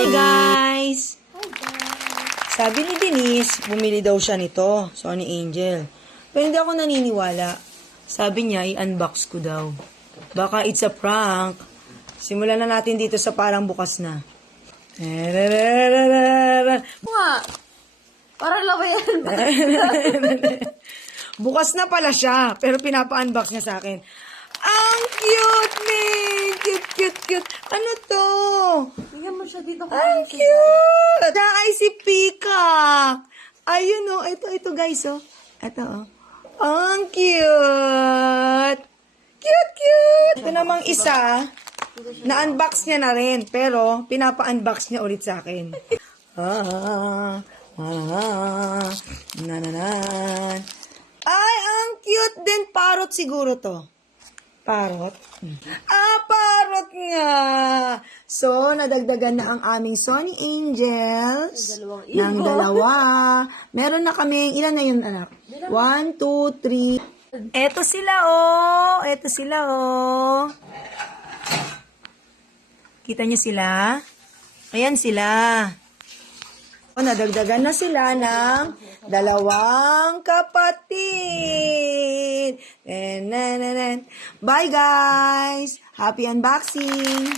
Hi guys! Sabi ni Denise, bumili daw siya nito, Sony Angel. Pero hindi ako naniniwala. Sabi niya, i-unbox ko daw. Baka it's a prank. Simulan na natin dito sa parang bukas na. Nga. Parang labayan. Bukas na pala siya, pero pinapa-unbox niya sa akin. Ang cute, May! Cute, cute, cute. Ano to? Tingnan mo siya dito. Ang cute! Na ay si Peacock. Ayun oh, ito guys oh. Ito oh. Ang cute! Cute, cute! Ito namang isa, na-unbox niya na rin, pero pinapa-unbox niya ulit sa akin. Nananan. Ay, ang cute din. Parrot siguro to. Parrot? Parrot nga! So, nadagdagan na ang aming Sony Angels. Ng dalawa. Meron na kami, ilan na yun, anak? 1, 2, 3. Eto sila, oh. Eto sila, oh. Kita niyo sila? Ayan sila. O, nadagdagan na sila ng dalawang kapatid. Bye, guys. Happy unboxing.